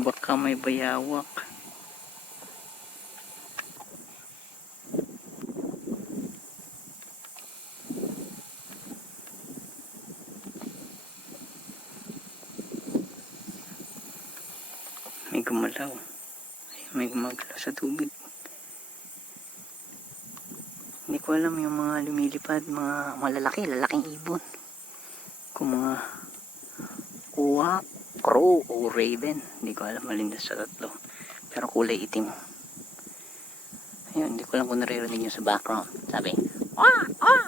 Baka may bayawak. May gumalaw. May gumagalaw sa tubig. Hindi ko alam yung mga lumilipad, mga lalaking ibon. Kung mga uwak, crow o raven. Hindi ko alam alin sa tatlo. Pero kulay itim. Ayun, hindi ko lang kung naririnig nyo sa background. Sabi, wah, wah.